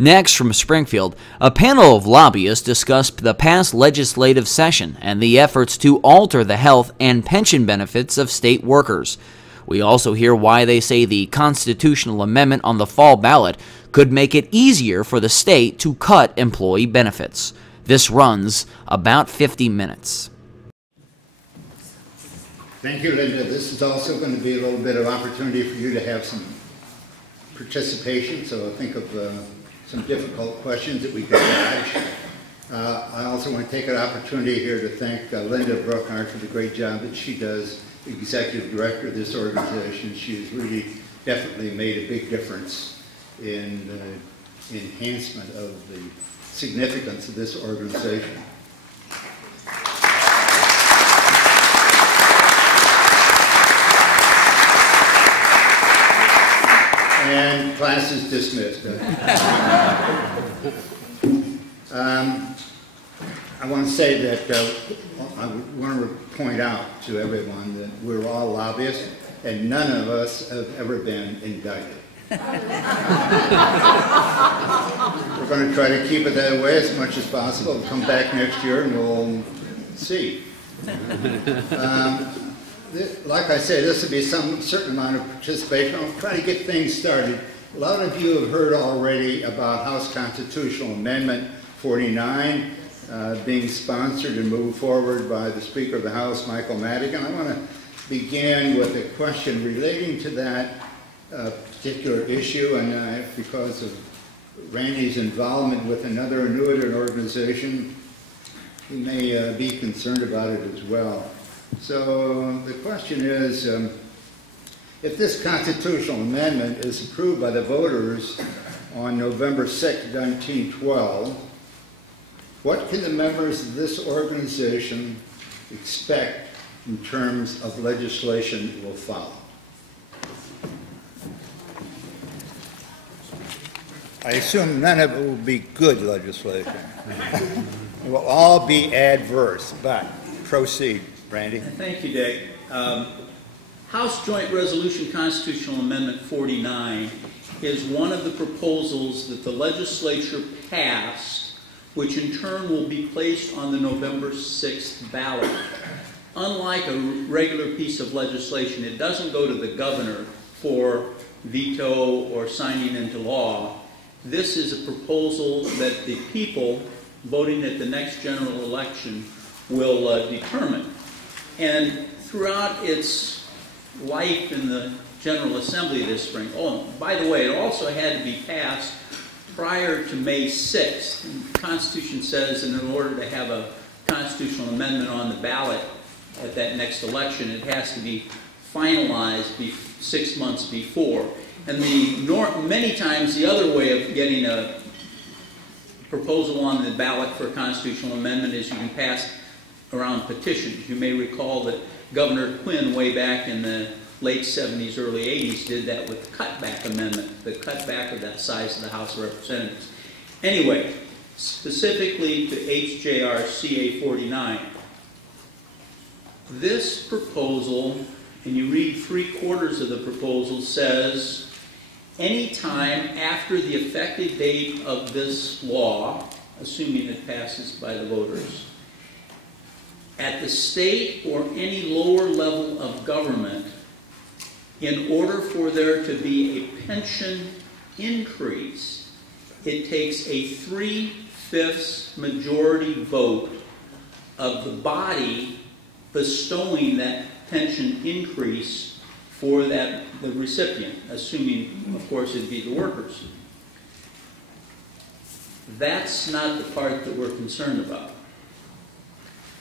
Next, from Springfield, a panel of lobbyists discussed the past legislative session and the efforts to alter the health and pension benefits of state workers. We also hear why they say the constitutional amendment on the fall ballot could make it easier for the state to cut employee benefits. This runs about 50 minutes. Thank you, Linda. This is also going to be a little bit of opportunity for you to have some participation, so think of some difficult questions that we can dodge. I also want to take an opportunity here to thank Linda Bruckner for the great job that she does, the executive director of this organization. She has really definitely made a big difference in the enhancement of the significance of this organization. And class is dismissed. I want to say that I want to point out to everyone that we're all lobbyists and none of us have ever been indicted. We're going to try to keep it that way as much as possible. We'll come back next year and we'll see. Like I say, this will be some certain amount of participation. I'll try to get things started. A lot of you have heard already about House Constitutional Amendment 49 being sponsored and moved forward by the Speaker of the House, Michael Madigan. I want to begin with a question relating to that particular issue, and because of Randy's involvement with another annuitant organization, he may be concerned about it as well. So the question is, if this constitutional amendment is approved by the voters on November 6, 1912, what can the members of this organization expect in terms of legislation that will follow? I assume none of it will be good legislation. It will all be adverse, but proceed. Randy? Thank you, Dick. House Joint Resolution Constitutional Amendment 49 is one of the proposals that the legislature passed, which in turn will be placed on the November 6th ballot. Unlike a regular piece of legislation, it doesn't go to the governor for veto or signing into law. This is a proposal that the people voting at the next general election will determine. And throughout its life in the General Assembly this spring, oh, by the way, it also had to be passed prior to May 6th. And the Constitution says that in order to have a constitutional amendment on the ballot at that next election, it has to be finalized 6 months before. And many times the other way of getting a proposal on the ballot for a constitutional amendment is you can pass around petitions. You may recall that Governor Quinn, way back in the late 70s, early 80s, did that with the cutback amendment, the cutback of that size of the House of Representatives. Anyway, specifically to HJR CA 49, this proposal, and you read 3/4 of the proposal, says any time after the effective date of this law, assuming it passes by the voters, at the state or any lower level of government, in order for there to be a pension increase, it takes a 3/5 majority vote of the body bestowing that pension increase for the recipient, assuming, of course, it'd be the workers. That's not the part that we're concerned about.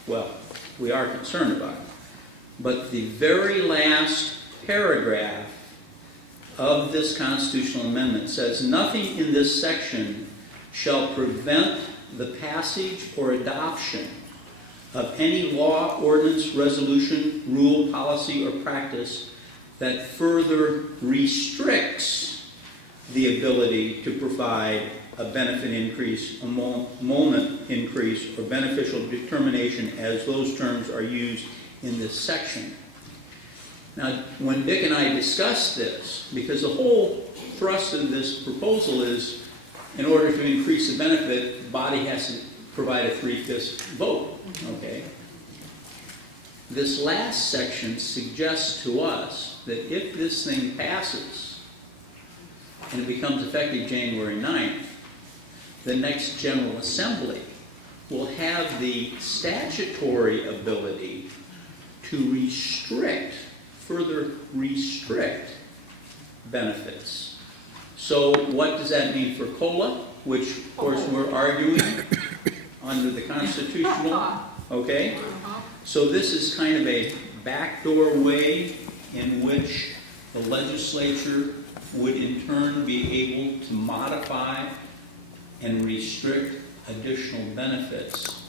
Well, we are concerned about it. But the very last paragraph of this constitutional amendment says, nothing in this section shall prevent the passage or adoption of any law, ordinance, resolution, rule, policy, or practice that further restricts the ability to provide a benefit increase, a moment increase, or beneficial determination, as those terms are used in this section. Now, when Dick and I discussed this, because the whole thrust of this proposal is, in order to increase the benefit, the body has to provide a 3/5 vote, okay? This last section suggests to us that if this thing passes and it becomes effective January 9th, the next General Assembly will have the statutory ability to restrict, further restrict benefits. So what does that mean for COLA, which of course we're arguing under the constitutional, okay? So this is kind of a backdoor way in which the legislature would in turn be able to modify and restrict additional benefits.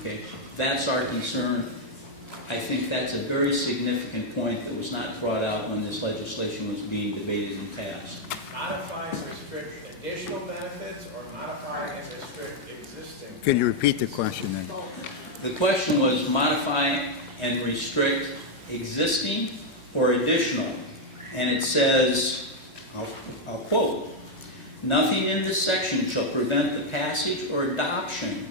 Okay, that's our concern. I think that's a very significant point that was not brought out when this legislation was being debated and passed. Modify and restrict additional benefits or modify and restrict existing? Can you repeat the question then? The question was modify and restrict existing or additional. And it says, I'll quote, "Nothing in this section shall prevent the passage or adoption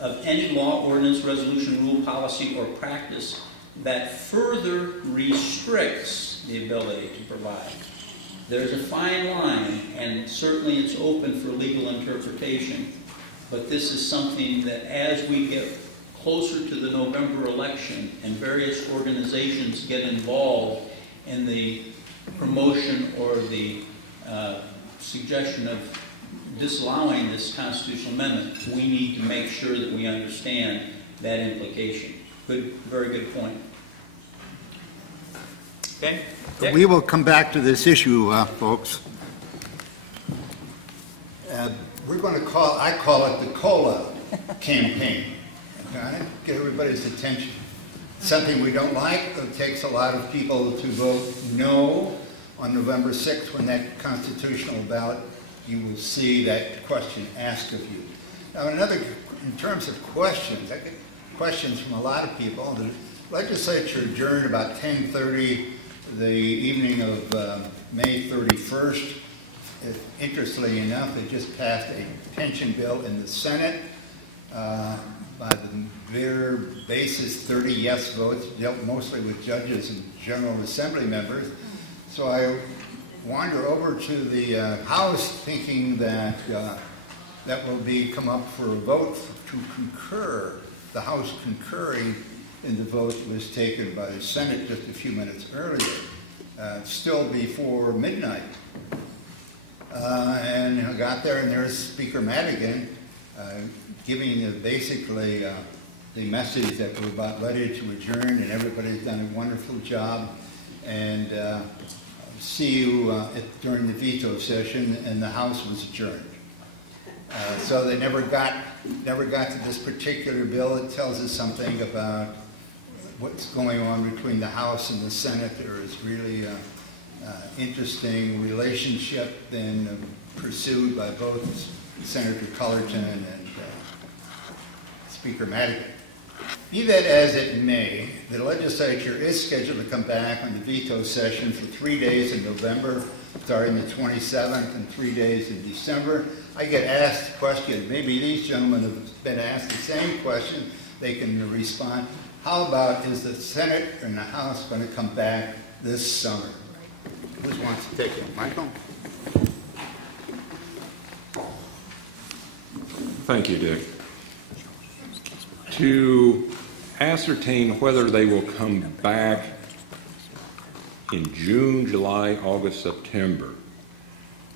of any law, ordinance, resolution, rule, policy, or practice that further restricts the ability to provide." There's a fine line, and certainly it's open for legal interpretation, but this is something that as we get closer to the November election and various organizations get involved in the promotion or the suggestion of disallowing this constitutional amendment, we need to make sure that we understand that implication. Good, very good point. Okay? Dick? We will come back to this issue, folks. We're going to I call it the COLA campaign. Okay? Get everybody's attention. Something we don't like. It takes a lot of people to vote no on November 6th when that constitutional ballot. You will see that question asked of you. Now, in terms of questions, I get questions from a lot of people. The legislature adjourned about 10:30 the evening of May 31st. Interestingly enough, they just passed a pension bill in the Senate by the bare basis, 30 yes votes, dealt mostly with judges and General Assembly members. So I wander over to the House thinking that that will come up for a vote to concur. The House concurring in the vote was taken by the Senate just a few minutes earlier, still before midnight. And I got there, and there's Speaker Madigan giving basically the message that we're about ready to adjourn, and everybody's done a wonderful job. And see you during the veto session, and the House was adjourned. So they never got to this particular bill. It tells us something about what's going on between the House and the Senate. There is really an interesting relationship then pursued by both Senator Cullerton and Speaker Madigan. Be that as it may, the legislature is scheduled to come back on the veto session for 3 days in November, starting the 27th, and 3 days in December. I get asked questions. Maybe these gentlemen have been asked the same question. They can respond. How about, is the Senate and the House going to come back this summer? Who wants to take it? Michael? Thank you, Dick. To ascertain whether they will come back in June, July, August, September,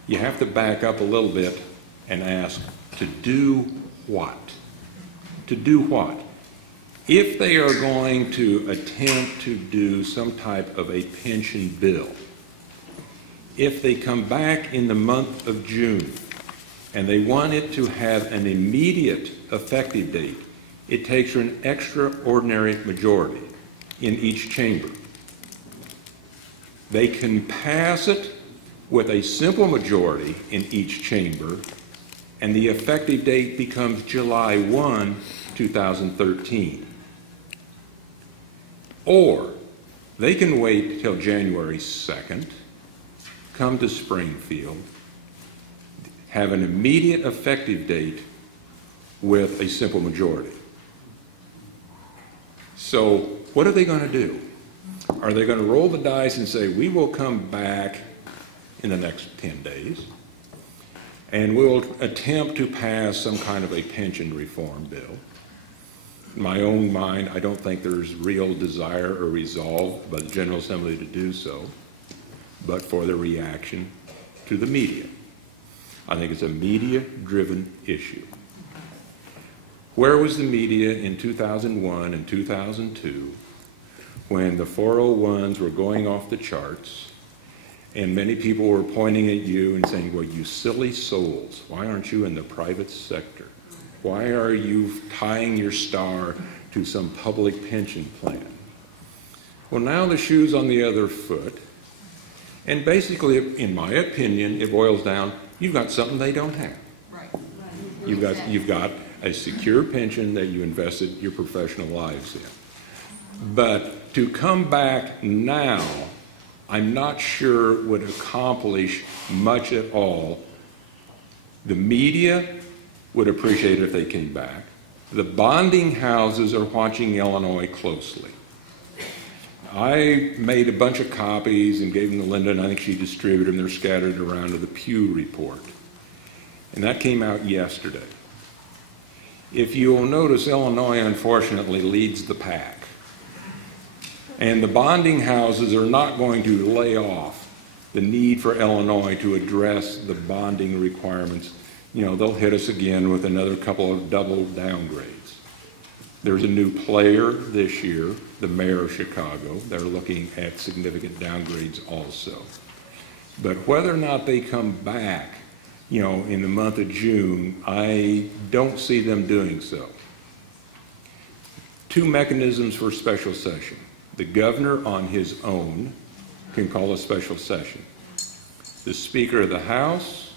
you have to back up a little bit and ask, to do what? To do what? If they are going to attempt to do some type of a pension bill, if they come back in the month of June and they want it to have an immediate effective date, it takes for an extraordinary majority in each chamber. They can pass it with a simple majority in each chamber, and the effective date becomes July 1, 2013. Or they can wait till January 2nd, come to Springfield, have an immediate effective date with a simple majority. So what are they going to do? Are they going to roll the dice and say, we will come back in the next 10 days and we'll attempt to pass some kind of a pension reform bill? In my own mind, I don't think there's real desire or resolve by the General Assembly to do so, but for the reaction to the media. I think it's a media-driven issue. Where was the media in 2001 and 2002 when the 401s were going off the charts and many people were pointing at you and saying, well, you silly souls, why aren't you in the private sector? Why are you tying your star to some public pension plan? Well, now the shoe's on the other foot. And basically, in my opinion, it boils down, you've got something they don't have. Right. You've got a secure pension that you invested your professional lives in. But to come back now, I'm not sure would accomplish much at all. The media would appreciate it if they came back. The bonding houses are watching Illinois closely. I made a bunch of copies and gave them to Linda, and I think she distributed them. They're scattered around to the Pew Report. And that came out yesterday. If you will notice, Illinois, unfortunately, leads the pack. And the bonding houses are not going to lay off the need for Illinois to address the bonding requirements. You know, they'll hit us again with another couple of double downgrades. There's a new player this year, the mayor of Chicago. They're looking at significant downgrades also. But whether or not they come back, you know, in the month of June, I don't see them doing so. Two mechanisms for special session. The governor on his own can call a special session. The Speaker of the House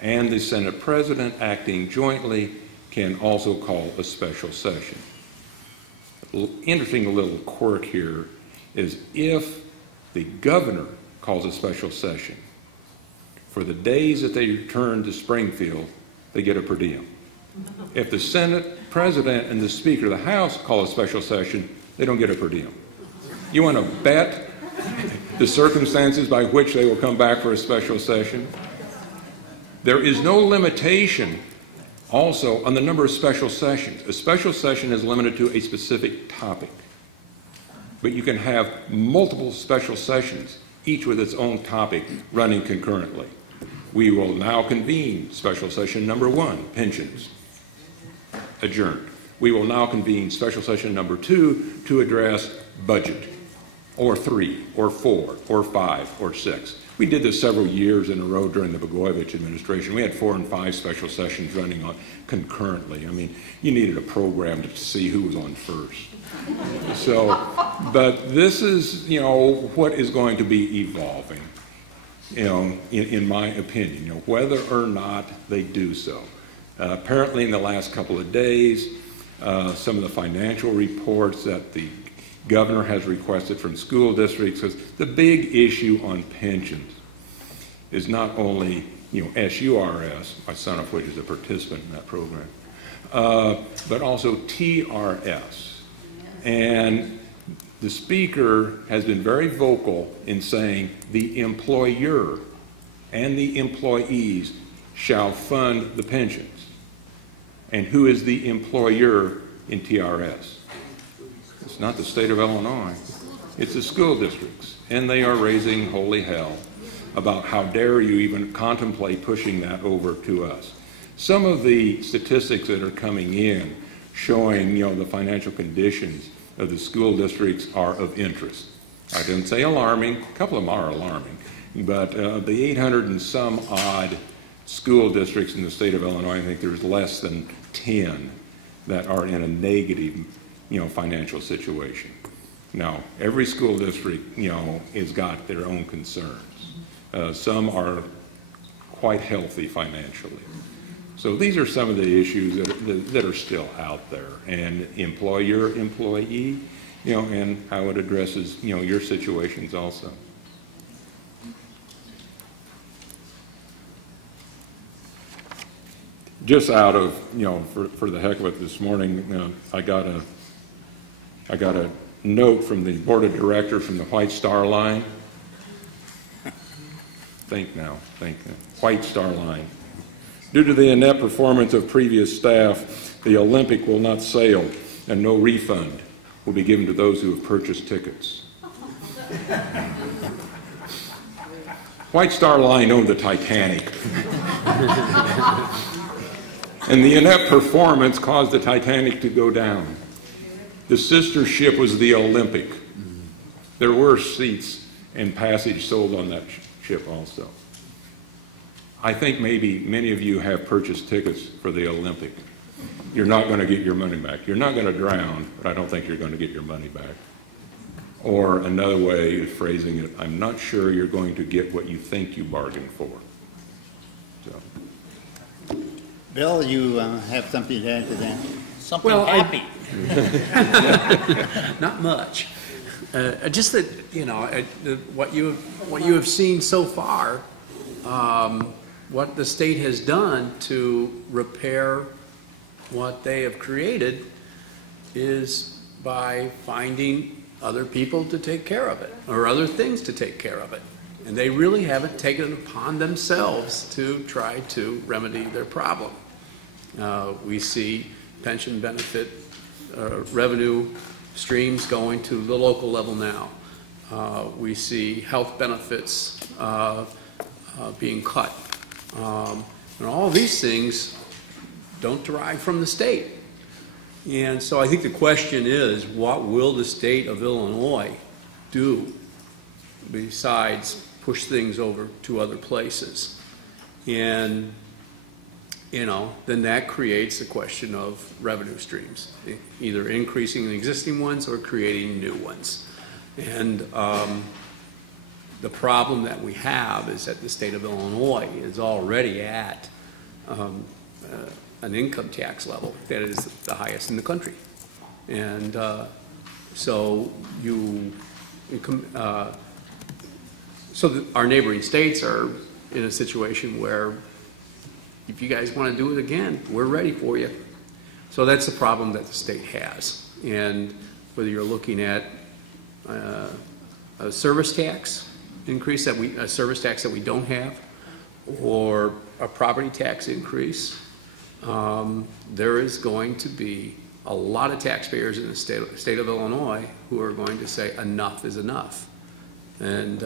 and the Senate President acting jointly can also call a special session. Interesting little quirk here is if the governor calls a special session, for the days that they return to Springfield, they get a per diem. If the Senate President and the Speaker of the House call a special session, they don't get a per diem. You want to bet the circumstances by which they will come back for a special session? There is no limitation also on the number of special sessions. A special session is limited to a specific topic. But you can have multiple special sessions, each with its own topic, running concurrently. We will now convene special session number 1, pensions, adjourned. We will now convene special session number 2 to address budget, or 3, or 4, or 5, or 6. We did this several years in a row during the Blagojevich administration. We had 4 and 5 special sessions running on concurrently. I mean, you needed a program to see who was on first. So, but this is, you know, what is going to be evolving, you know, in my opinion, you know, whether or not they do so. Apparently in the last couple of days, some of the financial reports that the governor has requested from school districts, because the big issue on pensions is not only, you know, SURS, my son of which is a participant in that program, but also TRS. And the speaker has been very vocal in saying the employer and the employees shall fund the pensions. And who is the employer in TRS? It's not the state of Illinois. It's the school districts. And they are raising holy hell about how dare you even contemplate pushing that over to us. Some of the statistics that are coming in showing, you know, the financial conditions of the school districts are of interest. I didn't say alarming. A couple of them are alarming. But the 800 and some odd school districts in the state of Illinois, I think there's less than 10 that are in a negative, you know, financial situation. Now, every school district, you know, has got their own concerns. Some are quite healthy financially. So these are some of the issues that are still out there. And employer, employee, you know, and how it addresses, you know, your situations also. just out of, for the heck of it this morning, I got a note from the board of directors from the White Star Line. Think now, White Star Line. Due to the inept performance of previous staff, the Olympic will not sail, and no refund will be given to those who have purchased tickets. White Star Line owned the Titanic. And the inept performance caused the Titanic to go down. The sister ship was the Olympic. There were seats and passage sold on that ship also. I think maybe many of you have purchased tickets for the Olympic. You're not going to get your money back. You're not going to drown, but I don't think you're going to get your money back. Or another way of phrasing it, I'm not sure you're going to get what you think you bargained for. So. Bill, you have something to add to that? Something happy. Not much. Just that, what you have seen so far, what the state has done to repair what they have created is by finding other people to take care of it, or other things to take care of it. And they really haven't taken it upon themselves to try to remedy their problem. We see pension benefit revenue streams going to the local level now. We see health benefits being cut. And all these things don't derive from the state. And so I think the question is, what will the state of Illinois do besides push things over to other places? And, then that creates a question of revenue streams, either increasing the existing ones or creating new ones. And the problem that we have is that the state of Illinois is already at an income tax level that is the highest in the country. And so our neighboring states are in a situation where if you guys want to do it again, we're ready for you. So that's the problem that the state has. And whether you're looking at a service tax increase a service tax that we don't have, or a property tax increase, there is going to be a lot of taxpayers in the state of Illinois who are going to say enough is enough. And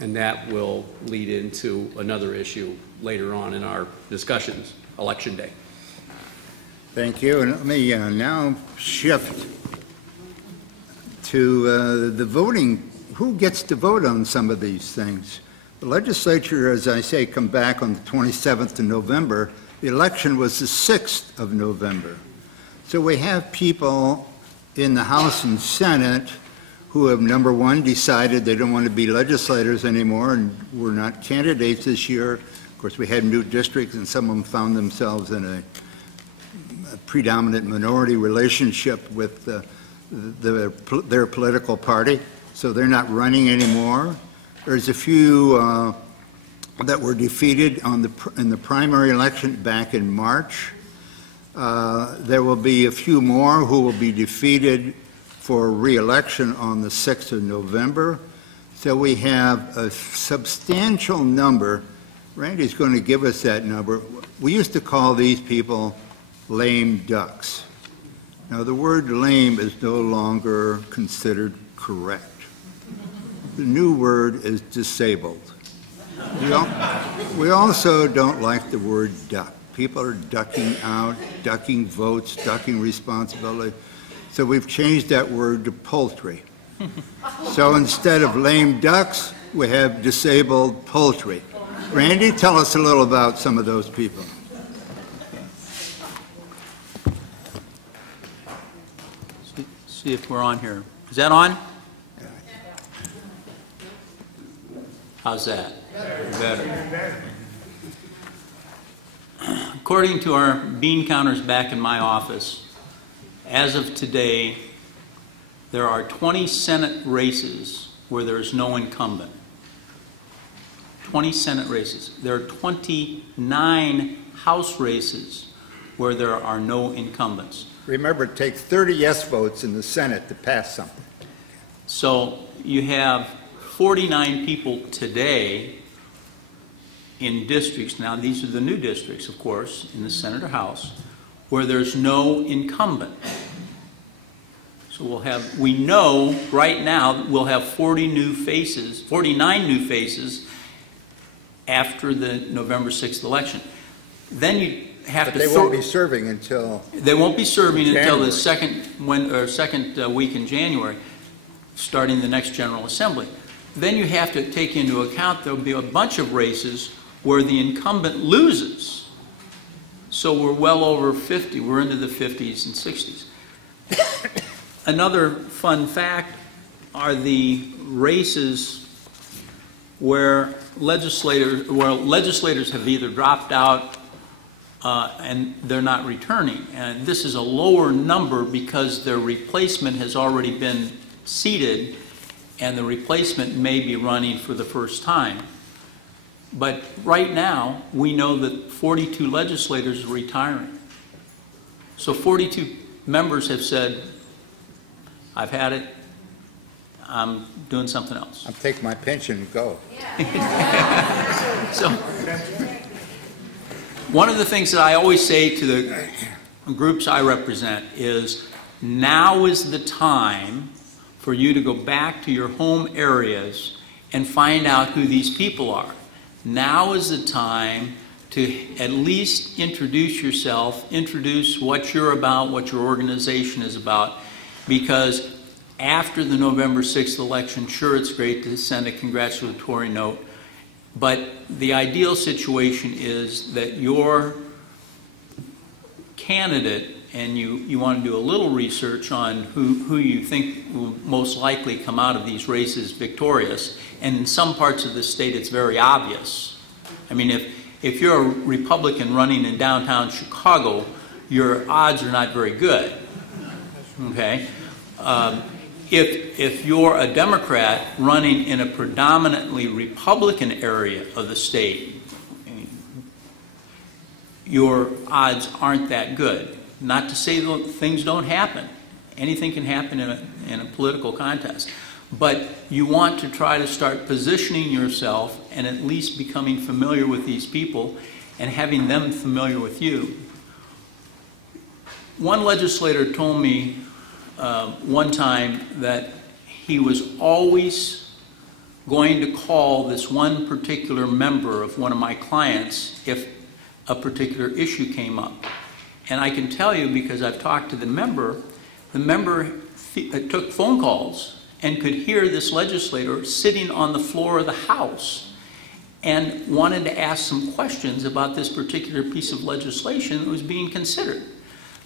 that will lead into another issue later on in our discussions, Election Day. Thank you. And let me now shift to the voting. Who gets to vote on some of these things? The legislature, as I say, come back on the 27th of November. The election was the 6th of November. So we have people in the House and Senate who have, number one, decided they don't want to be legislators anymore and were not candidates this year. Of course, we had new districts, and some of them found themselves in a predominant minority relationship with their political party, so they're not running anymore. There's a few that were defeated in the primary election back in March. There will be a few more who will be defeated for re-election on the 6th of November. So we have a substantial number. Randy's going to give us that number. We used to call these people lame ducks. Now the word lame is no longer considered correct. The new word is disabled. We also don't like the word duck. People are ducking out, ducking votes, ducking responsibility. So we've changed that word to poultry. So instead of lame ducks, we have disabled poultry. Randy, tell us a little about some of those people. See if we're on here. Is that on? How's that? Better. According to our bean counters back in my office, as of today, there are 20 Senate races where there's no incumbent. 20 Senate races. There are 29 House races where there are no incumbents. Remember, it takes 30 yes votes in the Senate to pass something. So you have 49 people today in districts, now these are the new districts, of course, in the Senate or House, where there's no incumbent. So we know right now that we'll have 49 new faces after the November 6th election. Then you have to. But they won't be serving until. They won't be serving January. until the second week in January, starting the next General Assembly. Then you have to take into account there'll be a bunch of races where the incumbent loses. So we're well over 50. We're into the 50s and 60s. Another fun fact are the races where legislators have either dropped out and they're not returning. And this is a lower number because their replacement has already been seated and the replacement may be running for the first time. But right now, we know that 42 legislators are retiring. So 42 members have said, I've had it, I'm doing something else. I'll take my pension and go. So, one of the things that I always say to the groups I represent is, now is the time for you to go back to your home areas and find out who these people are. Now is the time to at least introduce yourself, introduce what you're about, what your organization is about, because after the November 6th election, sure, it's great to send a congratulatory note, but the ideal situation is that your candidate, and you want to do a little research on who you think will most likely come out of these races victorious, and in some parts of the state it's very obvious. I mean, if you're a Republican running in downtown Chicago, your odds are not very good, okay? If you're a Democrat running in a predominantly Republican area of the state, your odds aren't that good. Not to say that things don't happen. Anything can happen in a political contest. But you want to try to start positioning yourself and at least becoming familiar with these people and having them familiar with you. One legislator told me one time that he was always going to call this one particular member of one of my clients if a particular issue came up. And I can tell you, because I've talked to the member took phone calls and could hear this legislator sitting on the floor of the House and wanted to ask some questions about this particular piece of legislation that was being considered.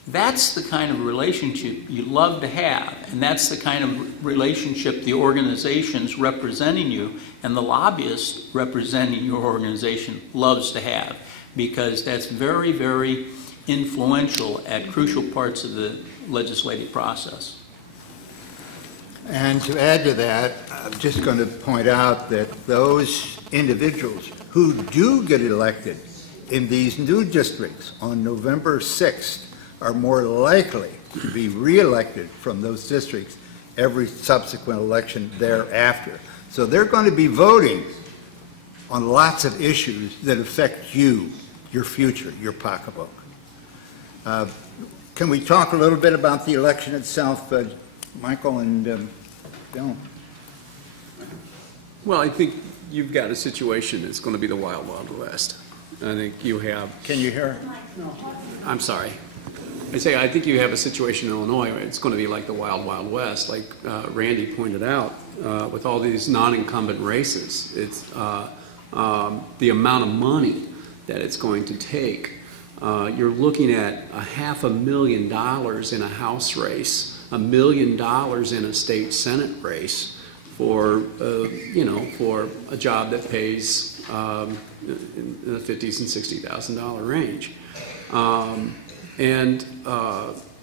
That's the kind of relationship you love to have, and that's the kind of relationship the organizations representing you and the lobbyists representing your organization loves to have, because that's very, very influential at crucial parts of the legislative process. And to add to that, I'm just going to point out that those individuals who do get elected in these new districts on November 6th are more likely to be re-elected from those districts every subsequent election thereafter. So they're going to be voting on lots of issues that affect you, your future, your pocketbook. Can we talk a little bit about the election itself, Michael and Bill? Well, I think you've got a situation that's going to be the Wild Wild West. I think you have... Can you hear? I'm sorry. I think you have a situation in Illinois where it's going to be like the Wild Wild West, like Randy pointed out, with all these non-incumbent races. It's the amount of money that it's going to take. You're looking at $500,000 in a House race, $1 million in a state Senate race for for a job that pays in the $50,000 and $60,000 range.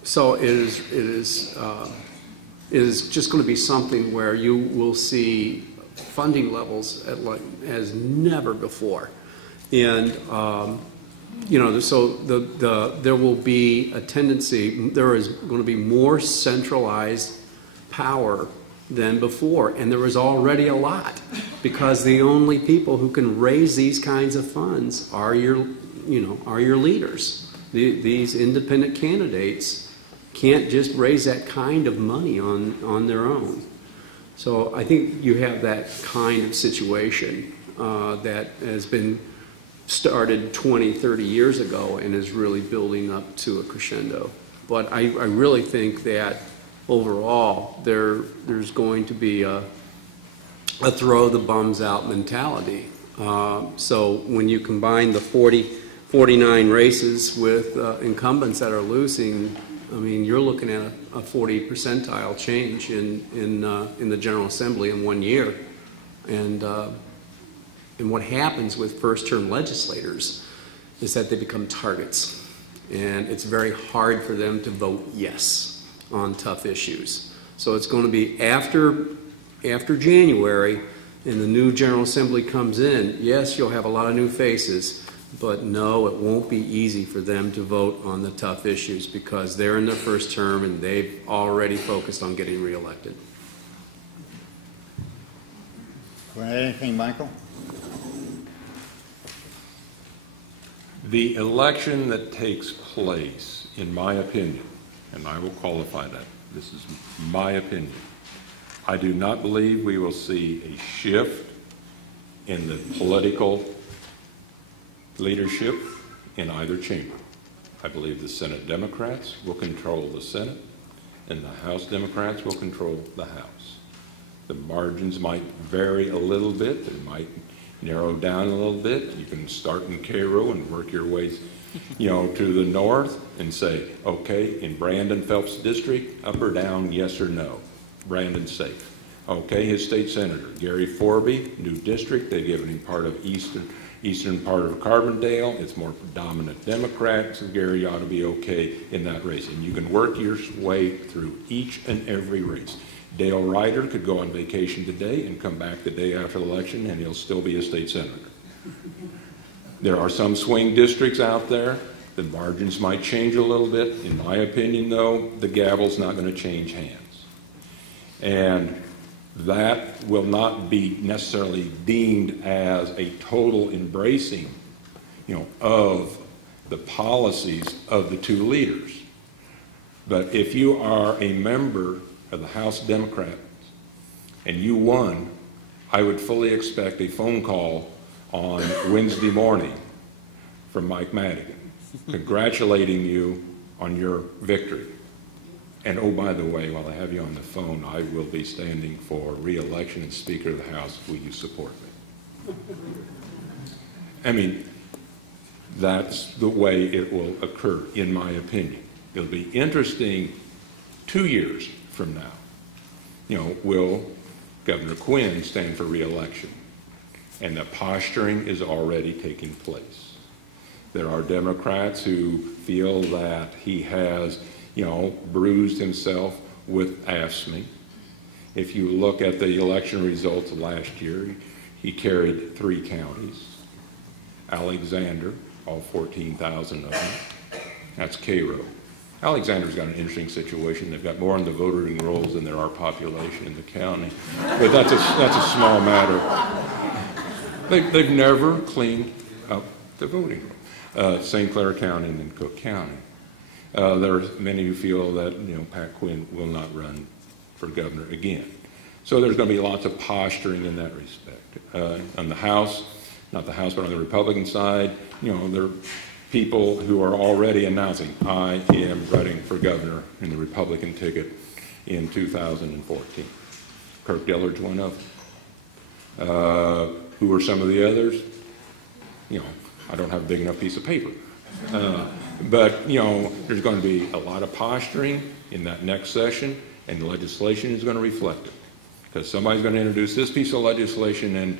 So it is just going to be something where you will see funding levels as never before. And you know, so there will be a tendency, there is going to be more centralized power than before, and there is already a lot, because the only people who can raise these kinds of funds are your leaders. These independent candidates can't just raise that kind of money on their own. So I think you have that kind of situation that has been started 20, 30 years ago and is really building up to a crescendo. But I really think that overall there's going to be a throw the bums out mentality. So when you combine the 49 races with incumbents that are losing, I mean, you're looking at a 40 percentile change in the General Assembly in 1 year. And what happens with first-term legislators is that they become targets. And it's very hard for them to vote yes on tough issues. So it's going to be after January and the new General Assembly comes in, yes, you'll have a lot of new faces, but no, it won't be easy for them to vote on the tough issues because they're in their first term and they've already focused on getting reelected. Want to add anything, Michael? The election that takes place, in my opinion, and I will qualify that, this is my opinion, I do not believe we will see a shift in the political leadership in either chamber. I believe the Senate Democrats will control the Senate and the House Democrats will control the House. The margins might vary a little bit. They might narrow down a little bit. You can start in Cairo and work your way, to the north and say, okay, in Brandon Phelps' district, up or down, yes or no. Brandon's safe. Okay, his state senator, Gary Forby, new district, they've given him part of eastern part of Carbondale. It's more predominant Democrat, so Gary ought to be okay in that race. And you can work your way through each and every race. Dale Ryder could go on vacation today and come back the day after the election and he'll still be a state senator. There are some swing districts out there. The margins might change a little bit. In my opinion, though, the gavel's not going to change hands. And that will not be necessarily deemed as a total embracing, of the policies of the two leaders. But if you are a member of the House Democrats and you won, I would fully expect a phone call on Wednesday morning from Mike Madigan congratulating you on your victory. And oh, by the way, while I have you on the phone, I will be standing for re-election as Speaker of the House. Will you support me? I mean, that's the way it will occur, in my opinion. It'll be interesting 2 years from now. Will Governor Quinn stand for re-election? And the posturing is already taking place. There are Democrats who feel that he has bruised himself with AFSCME. If you look at the election results of last year, he carried 3 counties. Alexander, all 14,000 of them. That's Cairo. Alexander's got an interesting situation. They've got more on the voting rolls than there are population in the county. But that's a small matter. They've never cleaned up the voting roll. St. Clair County and then Cook County. There are many who feel that Pat Quinn will not run for governor again. So there's going to be lots of posturing in that respect. On the House, not the House, but on the Republican side, there are people who are already announcing, I am running for governor in the Republican ticket in 2014. Kirk Dillard's one of them. Who are some of the others? I don't have a big enough piece of paper. But there's going to be a lot of posturing in that next session, and the legislation is going to reflect it. Because somebody's going to introduce this piece of legislation, and,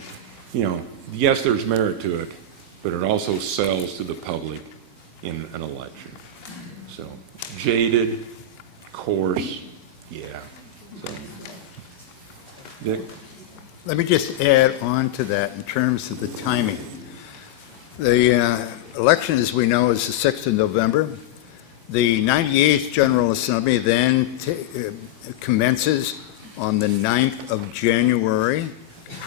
yes, there's merit to it, but it also sells to the public in an election. So, jaded, coarse, yeah. So, Dick? Let me just add on to that in terms of the timing. The election, as we know, is the 6th of November. The 98th General Assembly then commences on the 9th of January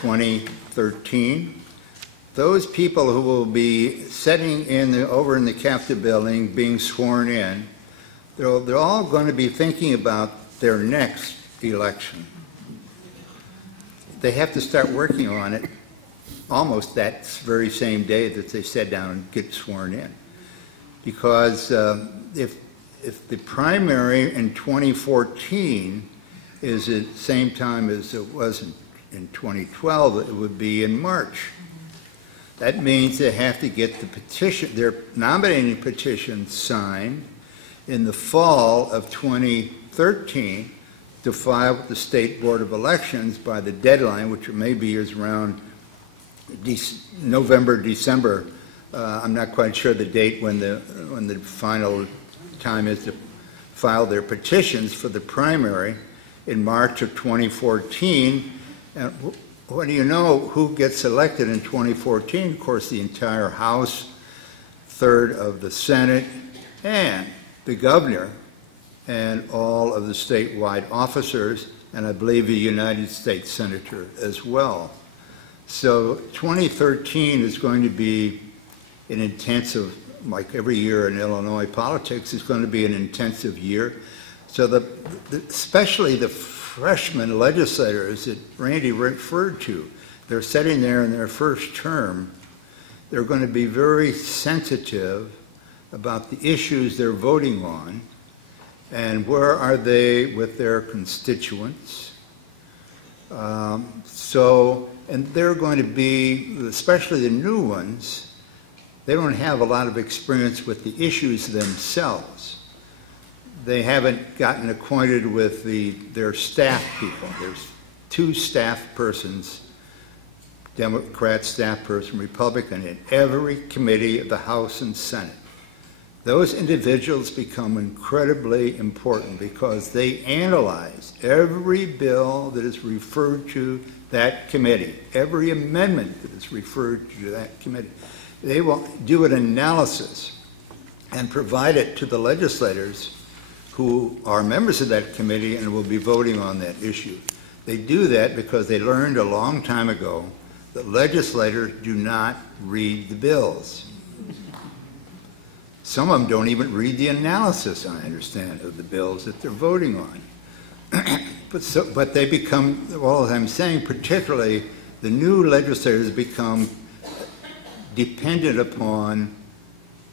2013. Those people who will be sitting over in the Capitol building being sworn in, they're all going to be thinking about their next election. They have to start working on it almost that very same day that they sit down and get sworn in. Because if the primary in 2014 is at the same time as it was in 2012, it would be in March. That means they have to get the petition, their nominating petition signed in the fall of 2013 to file with the State Board of Elections by the deadline, which maybe is around November, December. I'm not quite sure the date when the final time is to file their petitions for the primary in March of 2014. And what do you know who gets elected in 2014? Of course, the entire House, third of the Senate, and the governor, and all of the statewide officers, and I believe a United States Senator as well. So 2013 is going to be an intensive, like every year in Illinois politics, is going to be an intensive year. So especially the freshman legislators that Randy referred to, they're sitting there in their first term. They're going to be very sensitive about the issues they're voting on and where are they with their constituents. And they're going to be, especially the new ones, they don't have a lot of experience with the issues themselves. They haven't gotten acquainted with their staff people. There's 2 staff persons, Democrat staff person, Republican, in every committee of the House and Senate. Those individuals become incredibly important because they analyze every bill that is referred to that committee, every amendment that is referred to that committee. They will do an analysis and provide it to the legislators who are members of that committee and will be voting on that issue. They do that because they learned a long time ago that legislators do not read the bills. Some of them don't even read the analysis, I understand, of the bills that they're voting on. But they become, well, as I'm saying, particularly the new legislators become dependent upon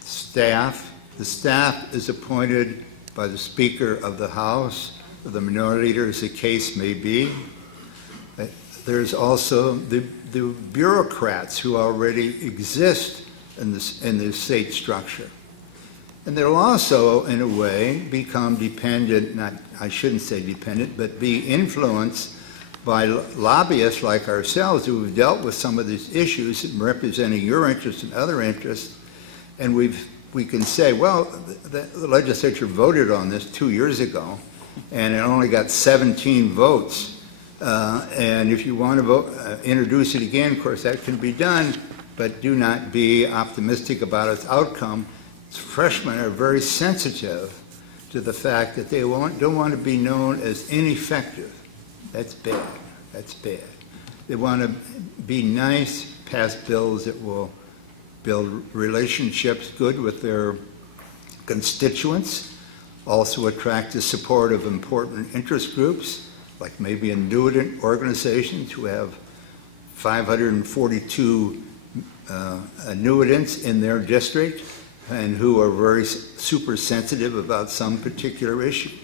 staff. The staff is appointed by the Speaker of the House, or the Minority Leader, as the case may be. There's also the bureaucrats who already exist in the state structure. And they'll also, in a way, become dependent, I shouldn't say dependent, but be influenced by lobbyists like ourselves who have dealt with some of these issues and representing your interests and other interests. And we can say, well, the legislature voted on this 2 years ago, and it only got 17 votes. And if you want to introduce it again, of course, that can be done, but do not be optimistic about its outcome. Freshmen are very sensitive to the fact that they don't want to be known as ineffective. That's bad. That's bad. They want to be nice, pass bills that will build relationships good with their constituents, also attract the support of important interest groups, like maybe annuitant organizations who have 542 annuitants in their district and who are very super sensitive about some particular issue.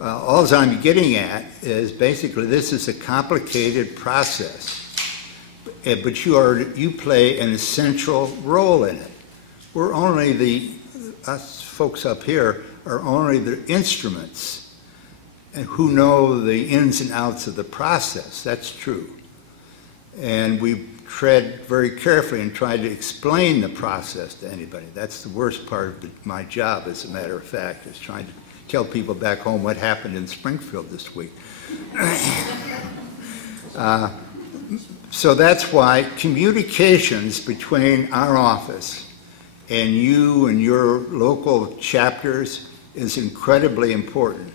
All I'm getting at is basically this is a complicated process, but you play an essential role in it. We're only us folks up here are only the instruments and who know the ins and outs of the process. That's true. And we tread very carefully and try to explain the process to anybody. That's the worst part of my job, as a matter of fact, is trying to tell people back home what happened in Springfield this week. So that's why communications between our office and you and your local chapters is incredibly important.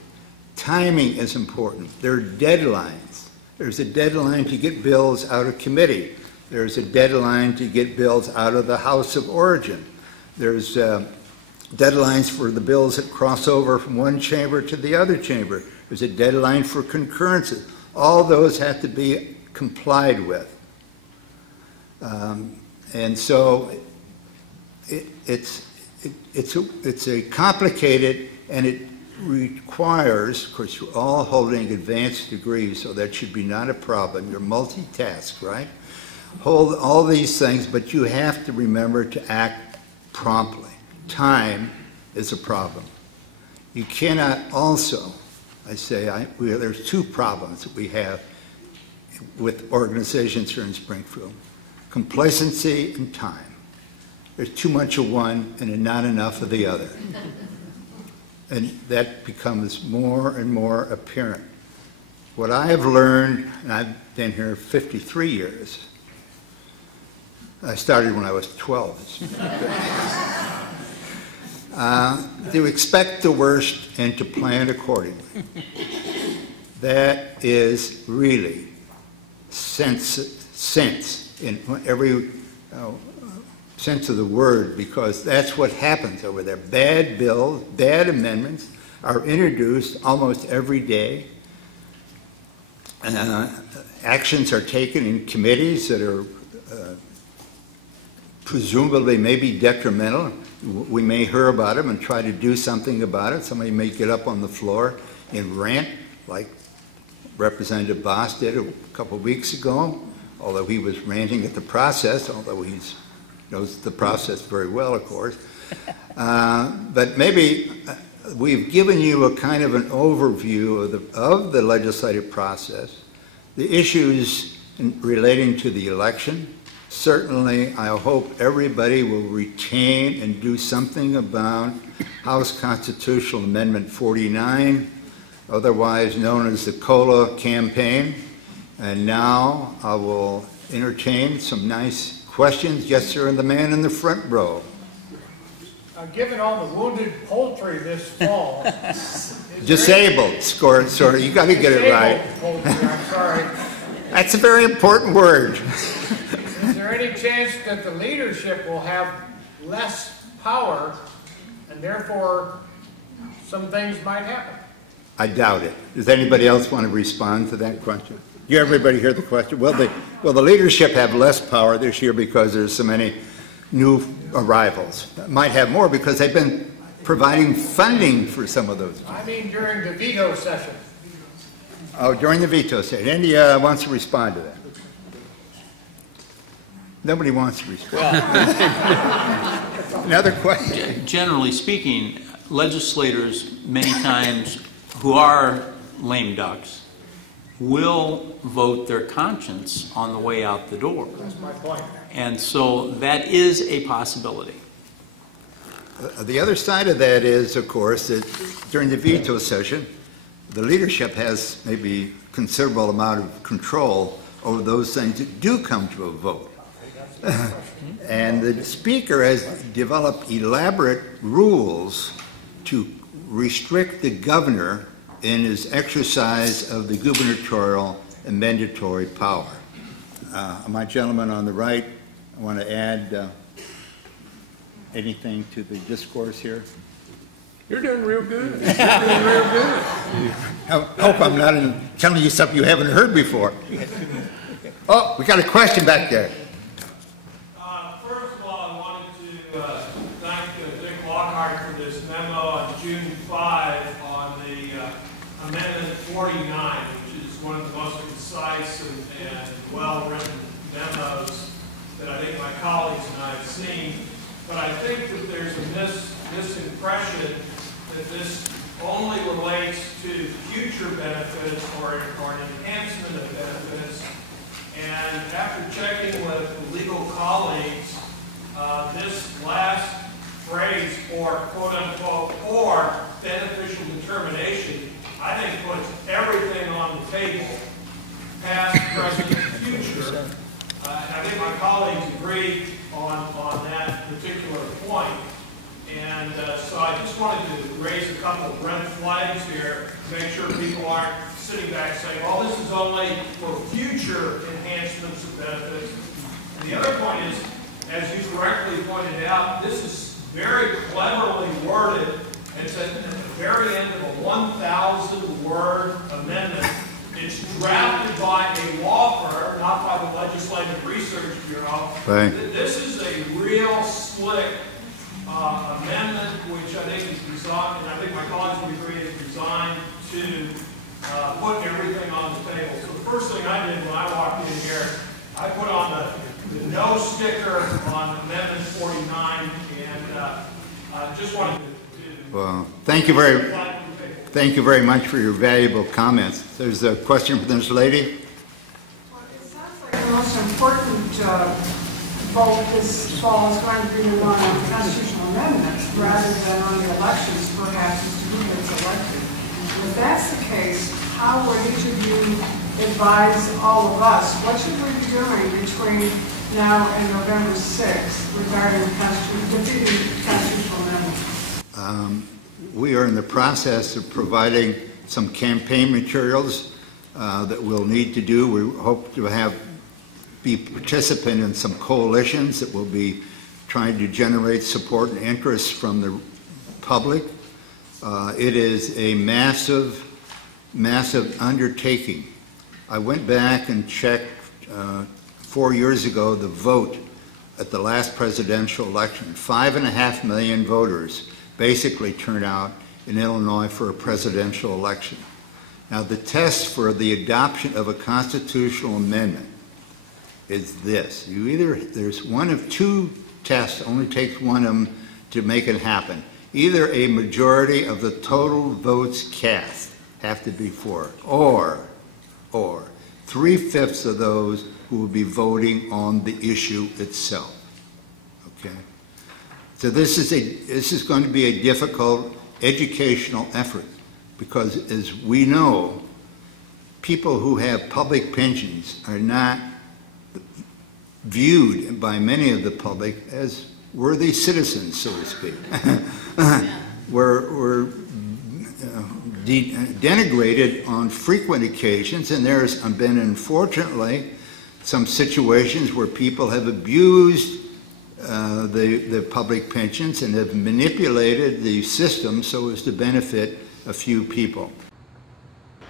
Timing is important. There are deadlines. There's a deadline to get bills out of committee. There's a deadline to get bills out of the House of Origin. There's deadlines for the bills that cross over from one chamber to the other chamber. There's a deadline for concurrences. All those have to be complied with. And so it's a complicated, and it requires, of course, you're all holding advanced degrees, so that should be not a problem. You're multitask, right? Hold all these things, but you have to remember to act promptly. Time is a problem. You cannot also, there's two problems that we have with organizations here in Springfield: complacency and time. There's too much of one and not enough of the other. And that becomes more and more apparent. What I have learned, and I've been here 53 years, I started when I was 12. To expect the worst and to plan accordingly. That is really sense in every sense of the word, because that's what happens over there. Bad bills, bad amendments are introduced almost every day. Actions are taken in committees that are presumably maybe detrimental. We may hear about them and try to do something about it. Somebody may get up on the floor and rant, like Representative Boss did a couple of weeks ago, although he was ranting at the process, although he knows the process very well, of course. But maybe we've given you a kind of an overview of the legislative process, the issues relating to the election. Certainly, I hope everybody will retain and do something about House Constitutional Amendment 49, otherwise known as the COLA campaign. And now I will entertain some nice questions. Yes, sir, and the man in the front row. Given all the wounded poultry this fall, disabled, sorry, you got to get it right. Poultry, I'm sorry. That's a very important word. Is there any chance that the leadership will have less power and therefore some things might happen? I doubt it. Does anybody else want to respond to that question? You everybody hear the question? Will the leadership have less power this year because there's so many new arrivals? Might have more because they've been providing funding for some of those. I mean during the veto session. Oh, during the veto session. Andy wants to respond to that. Nobody wants to respond. Another question. Generally speaking, legislators many times who are lame ducks will vote their conscience on the way out the door. That's my point. And so that is a possibility. The other side of that is, of course, that during the veto session, the leadership has maybe considerable amount of control over those things that do come to a vote. And the Speaker has developed elaborate rules to restrict the governor in his exercise of the gubernatorial and mandatory power. My gentleman on the right, I want to add anything to the discourse here? You're doing real good. You're doing real good. I hope I'm not telling you something you haven't heard before. Oh, we got a question back there. First of all, I wanted to thank Dick Lockhart for this memo on June 5 on the Amendment 49, which is one of the most concise and well-written memos that I think my colleagues and I have seen. But I think that there's a misimpression that this only relates to future benefits or an enhancement of benefits. And after checking with legal colleagues, this last phrase, or quote-unquote, or beneficial determination, I think puts everything on the table, past, present, and future. I think my colleagues agree on that particular point. And so I just wanted to raise a couple of red flags here to make sure people aren't sitting back saying, well, this is only for future enhancements of benefits. And the other point is, as you correctly pointed out, this is very cleverly worded. It's at the very end of a 1,000-word amendment. It's drafted by a law firm, not by the Legislative Research Bureau. Right. This is a real slick amendment, which I think is designed, and I think my colleagues would agree, is designed to put everything on the table. So the first thing I did when I walked in here, I put on the no sticker on Amendment 49, and just wanted to. Well, thank you very much for your valuable comments. There's a question for this lady. Well, it sounds like the most important vote this fall is going to be the one on constitutional amendments rather than on the elections, perhaps, as to who gets elected. If that's the case, how would each of you advise all of us? What should we be doing between now and November 6th regarding defeating constitutional amendments? We are in the process of providing some campaign materials that we'll need to do. We hope to be participant in some coalitions that will be trying to generate support and interest from the public. It is a massive undertaking. I went back and checked 4 years ago the vote at the last presidential election. 5.5 million voters basically turned out in Illinois for a presidential election. Now, the test for the adoption of a constitutional amendment is this. There's one of two tests, only takes one of them to make it happen. Either a majority of the total votes cast have to be for it, or 3/5 of those who will be voting on the issue itself. Okay? So this is going to be a difficult educational effort because, as we know, people who have public pensions are not viewed by many of the public as worthy citizens, so to speak. We're denigrated on frequent occasions, and there's been, unfortunately, some situations where people have abused the public pensions and have manipulated the system so as to benefit a few people.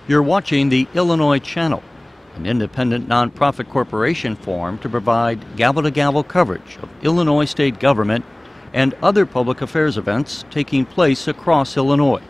You're watching the Illinois Channel, an independent nonprofit corporation formed to provide gavel-to-gavel coverage of Illinois state government and other public affairs events taking place across Illinois.